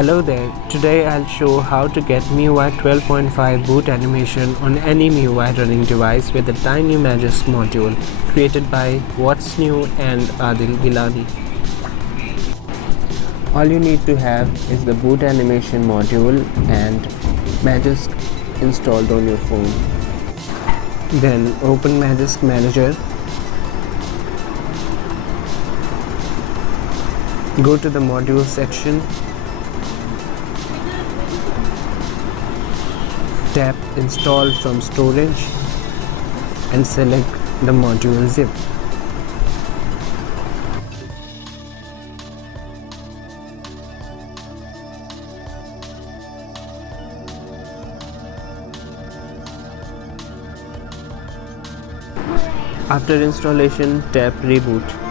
Hello there, today I'll show how to get MIUI 12.5 boot animation on any MIUI running device with a tiny Magisk module created by What's New and Adil Gilani. All you need to have is the boot animation module and Magisk installed on your phone. Then open Magisk Manager. Go to the module section. Tap Install from Storage and select the module zip. After installation, tap Reboot.